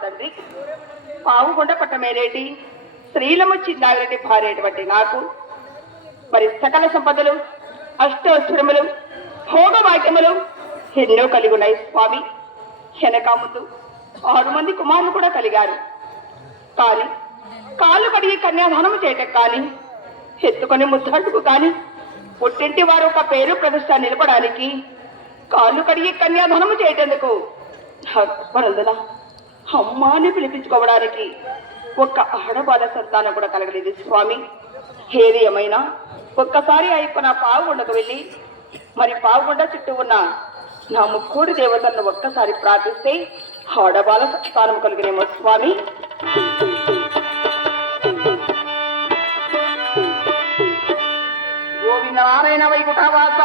తండ్రి పావుగొండ పట్టమేలేటి శ్రీలము చిందాగరెడ్డి భార్యటువంటి నాకు మరి సకల సంపదలు అష్టోత్తరములు భోగవాక్యములు ఎన్నో కలిగి ఉన్నాయి స్వామి. వెనక ముందు 6 మంది కుమారులు కూడా కలిగారు. కానీ కాళ్ళు కడిగి కన్యాదానము చేయటం కానీ ఎత్తుకొని ముద్దాటుకు కానీ పుట్టింటి వారు ఒక పేరు ప్రతిష్ట నిలపడానికి కాళ్ళు కడిగి కన్యాదానము చేయటందుకు పరందున అమ్మాని పిలిపించుకోవడానికి ఒక్క ఆడబాల సంతానం కూడా కలగలేదు స్వామి. ఏది ఏమైనా ఒక్కసారి అయిపోయిన పావుగొండకు వెళ్ళి మరి పావుగొండ చుట్టూ ఉన్న నా ముక్కోడి దేవతలను ఒక్కసారి ప్రార్థిస్తే ఆడబాల సంతానం కలిగినేమో స్వామి. గోవింద నారాయణ వైకుంఠవాస.